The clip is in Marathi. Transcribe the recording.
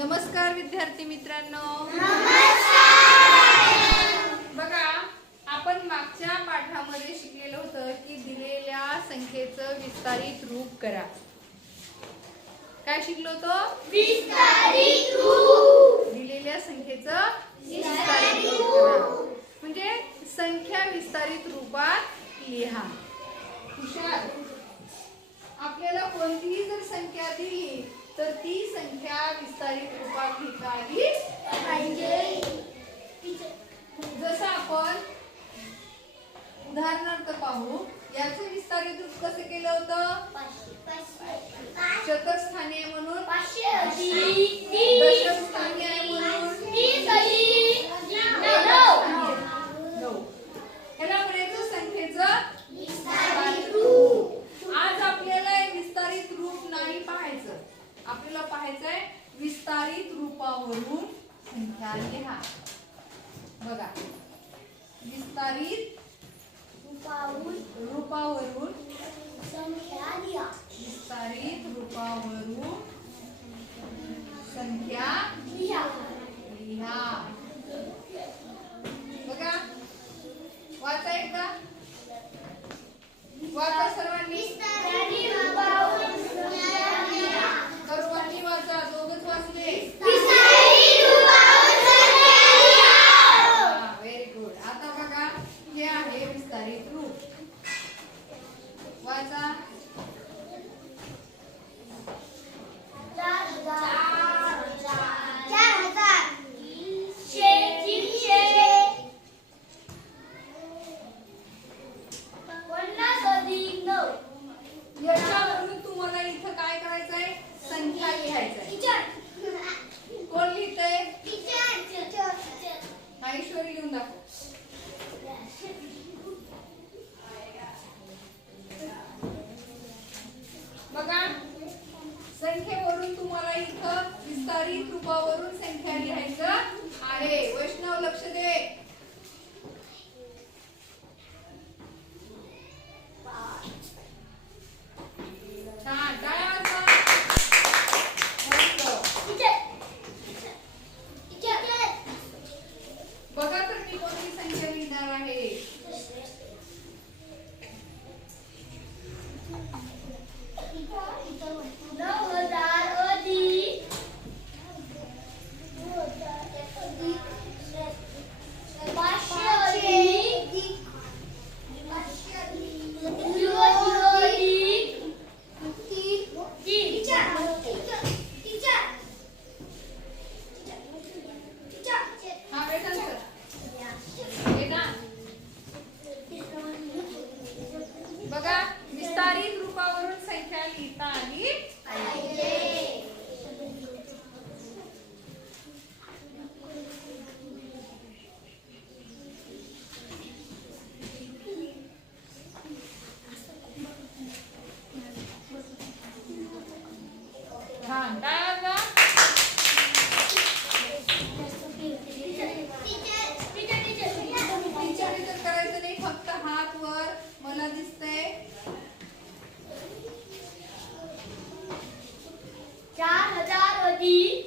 नमस्कार विद्यार्थी मित्रांनो. बघा आपण मागच्या पाठामध्ये शिकलेलं होतं की दिलेल्या संख्येचं विस्तारित रूप करा. काय शिकलो होतो? दिलेल्या संख्येचं विस्तारित रूप करा. म्हणजे संख्या विस्तारित रूपात लिहा. हुशार. आपल्याला कोणतीही जर संख्या दिली तर ती संख्या विस्तारित रूपात लिहिता आली पाहिजे. जसं आपण उदाहरणार्थ पाहू याचं विस्तारित रूप कसं केलं होतं? आहे म्हणून दशमस्थानी आहे म्हणून नऊ ह्याला म्हणायचं संख्येचं विस्तारित रूप आज आपल्याला हे विस्तारित रूप नाही पाहायचं आपल्याला पाहायचंय विस्तारित रूपावरून संख्या लिहा. बघा. विस्तारित रूपावरून विस्तारित रूपावरून आहे विस्तारित रूप वाचा याच्यावरून तुम्हाला इथं काय करायचंय? संख्या लिहायचंय. कोण लिहितंय? माहेश्वरी लिहून दाखव बघा संख्येवरून तुम्हाला इथं विस्तारित रूपावरून संख्या लिहायचं आहे. वैष्णव लक्ष दे. E